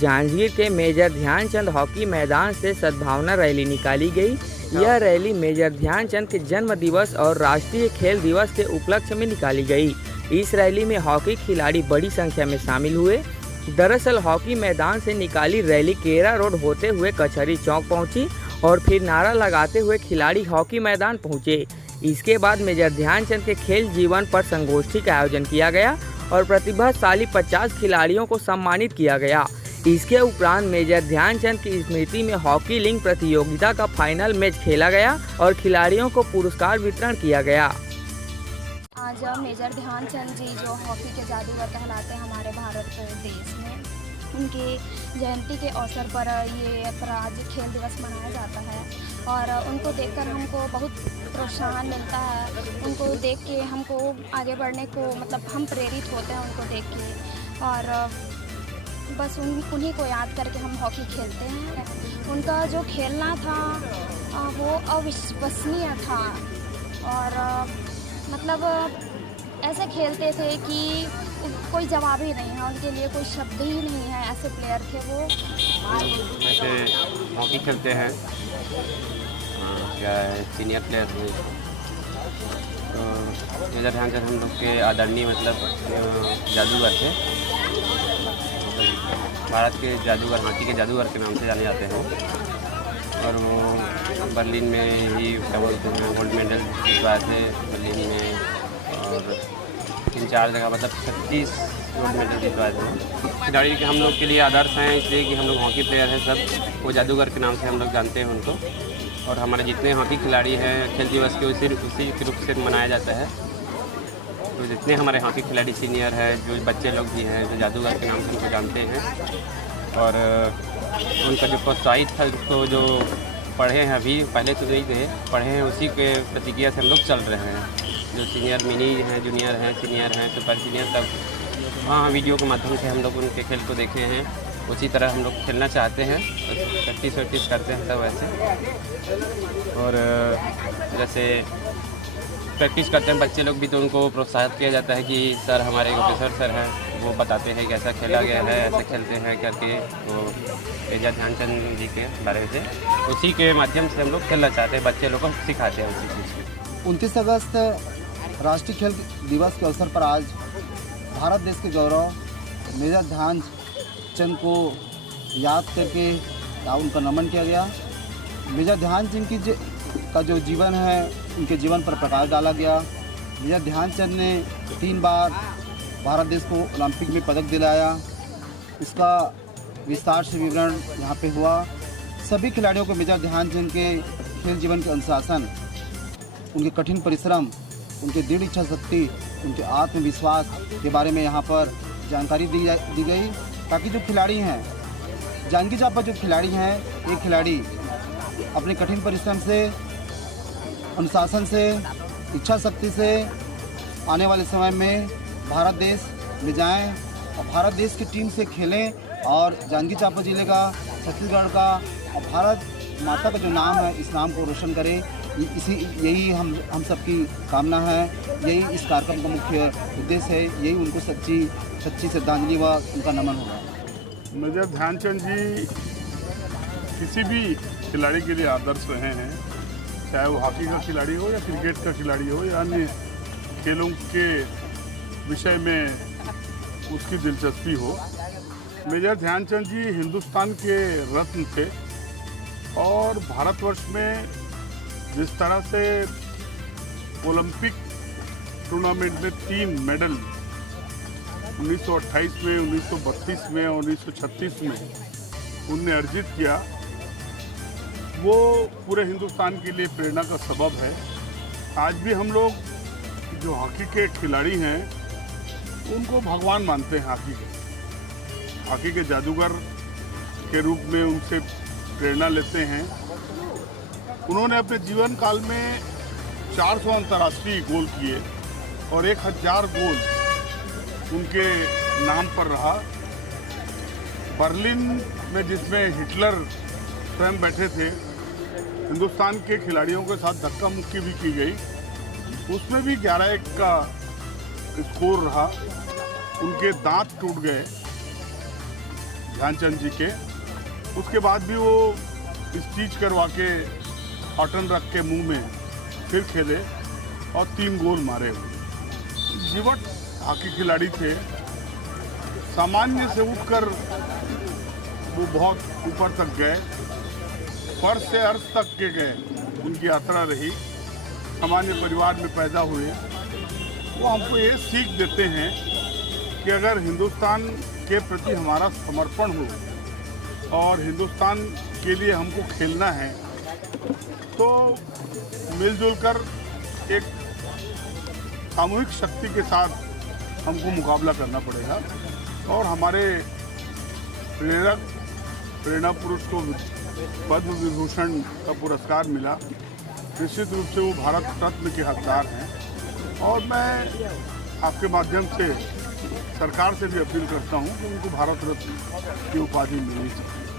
जांजगीर के major Dhyanchand hockey मैदान से सद्भावना रैली निकाली गई। यह रैली मेजर ध्यानचंद के जन्म दिवस और राष्ट्रीय खेल दिवस के उपलक्ष्य में निकाली गई। इस रैली में हॉकी खिलाड़ी बड़ी संख्या में शामिल हुए। दरअसल हॉकी मैदान से निकाली रैली केरा रोड होते हुए कचहरी चौक पहुंची और फिर नारा लगाते हुए खिलाड़ी हॉकी मैदान पहुंचे। इसके बाद मेजर ध्यानचंद के खेल जीवन पर संगोष्ठी का आयोजन किया गया और प्रतिभाशाली 50 खिलाड़ियों को सम्मानित किया गया। इसके उपरांत मेजर ध्यानचंद की स्मृति में हॉकी लीग प्रतियोगिता का फाइनल मैच खेला गया और खिलाड़ियों को पुरस्कार वितरण किया गया। आज मेजर ध्यानचंद जी जो हॉकी के जादूगर कहलाते हैं हमारे भारत देश में, उनकी जयंती के अवसर पर ये राज्य खेल दिवस मनाया जाता है और उनको देखकर हमको बहुत प्रोत्साहन मिलता है। उनको देख के हमको आगे बढ़ने को हम प्रेरित होते हैं उनको देख के, और बस उन्हीं को याद करके हम हॉकी खेलते हैं। उनका जो खेलना था वो अविश्वसनीय था और ऐसे खेलते थे कि कोई जवाब ही नहीं है, उनके लिए कोई शब्द ही नहीं है, ऐसे प्लेयर थे वो। वैसे हॉकी खेलते हैं, क्या सीनियर प्लेयर हुए, तो मेजर ध्यानचंद हम लोग के आदरणीय जादूगर थे। भारत के जादूगर, हॉकी के जादूगर के नाम से जाने जाते हैं और वो बर्लिन में ही क्या बोलते हैं गोल्ड मेडल जीतवाए थे बर्लिन में, और 3-4 जगह 36 गोल्ड मेडल जीतवाए थे। खिलाड़ी के हम लोग के लिए आदर्श हैं, इसलिए कि हम लोग हॉकी प्लेयर हैं सब, वो जादूगर के नाम से हम लोग जानते हैं उनको। और हमारे जितने हॉकी खिलाड़ी हैं खेल दिवस के उसी के रूप से मनाया जाता है। तो जितने हमारे हॉकी खिलाड़ी सीनियर हैं, जो बच्चे लोग भी हैं, जो जादूगर के नाम से उनको जानते हैं, और उनका जो प्रोत्साहित था, उसको जो पढ़े हैं अभी, पहले तो नहीं थे, पढ़े हैं, उसी के प्रतिक्रिया से हम लोग चल रहे हैं। जो सीनियर मिनी हैं, जूनियर हैं, सीनियर हैं, सुपर सीनियर, सब हाँ वीडियो के माध्यम से हम लोग उनके खेल को देखे हैं, उसी तरह हम लोग खेलना चाहते हैं, प्रैक्टिस करते हैं सब वैसे। और जैसे प्रैक्टिस करते हैं बच्चे लोग भी, तो उनको प्रोत्साहित किया जाता है कि सर हमारे प्रोफेसर सर हैं, वो बताते हैं कि ऐसा खेला गया है, ऐसे खेलते हैं करके, वो मेजर ध्यानचंद जी के बारे में, उसी के माध्यम से हम लोग खेलना चाहते हैं, बच्चे लोग को सिखाते हैं उसी चीज़ को। 29 अगस्त राष्ट्रीय खेल दिवस के अवसर पर आज भारत देश के गौरव मेजर ध्यानचंद को याद करके उनका नमन किया गया। मेजर ध्यानचंद का जो जीवन है, उनके जीवन पर प्रकाश डाला गया। मेजर ध्यानचंद ने 3 बार भारत देश को ओलंपिक में पदक दिलाया, उसका विस्तार से विवरण यहाँ पे हुआ। सभी खिलाड़ियों को मेजर ध्यानचंद के खेल जीवन के अनुशासन, उनके कठिन परिश्रम, उनके दृढ़ इच्छा शक्ति, उनके आत्मविश्वास के बारे में यहाँ पर जानकारी दी गई, ताकि जो खिलाड़ी हैं, जांजगीर चांपा जो खिलाड़ी हैं, ये खिलाड़ी अपने कठिन परिश्रम से, अनुशासन से, इच्छा शक्ति से आने वाले समय में भारत देश ले जाएं और भारत देश की टीम से खेलें और जांजगीर चांपा जिले का, छत्तीसगढ़ का और भारत माता का जो नाम है, इस नाम को रोशन करें। यही हम सबकी कामना है, यही इस कार्यक्रम का मुख्य उद्देश्य है, यही उनको सच्ची श्रद्धांजलि व उनका नमन होगा। मेजर ध्यानचंद जी किसी भी खिलाड़ी के लिए आदर्श रहे हैं, चाहे वो हॉकी का खिलाड़ी हो या क्रिकेट का खिलाड़ी हो या अन्य खेलों के विषय में उसकी दिलचस्पी हो। मेजर ध्यानचंद जी हिंदुस्तान के रत्न थे और भारतवर्ष में जिस तरह से ओलंपिक टूर्नामेंट में 3 मेडल 1928 में, 1932 में और 1936 में उनने अर्जित किया, वो पूरे हिंदुस्तान के लिए प्रेरणा का सबब है। आज भी हम लोग जो हॉकी के खिलाड़ी हैं उनको भगवान मानते हैं, हॉकी के जादूगर के रूप में उनसे प्रेरणा लेते हैं। उन्होंने अपने जीवन काल में 400 अंतर्राष्ट्रीय गोल किए और 1000 गोल उनके नाम पर रहा। बर्लिन में जिसमें हिटलर स्वयं बैठे थे, हिंदुस्तान के खिलाड़ियों के साथ धक्का मुक्की भी की गई, उसमें भी 11-1 का स्कोर रहा। उनके दांत टूट गए, ध्यानचंद जी के। उसके बाद भी वो स्टिच करवा के कॉटन रख के मुंह में फिर खेले और 3 गोल मारे। जीवट हॉकी खिलाड़ी थे, सामान्य से उठकर वो बहुत ऊपर तक गए, फर्श से अर्श तक के गए, उनकी यात्रा रही। सामान्य परिवार में पैदा हुए। वो हमको ये सीख देते हैं कि अगर हिंदुस्तान के प्रति हमारा समर्पण हो और हिंदुस्तान के लिए हमको खेलना है तो मिलजुल कर एक सामूहिक शक्ति के साथ हमको मुकाबला करना पड़ेगा। और हमारे प्रेरणा पुरुष को पद्म विभूषण का पुरस्कार मिला। निश्चित रूप से वो भारत रत्न के हकदार हैं और मैं आपके माध्यम से सरकार से भी अपील करता हूँ कि उनको भारत रत्न की उपाधि मिलनी चाहिए।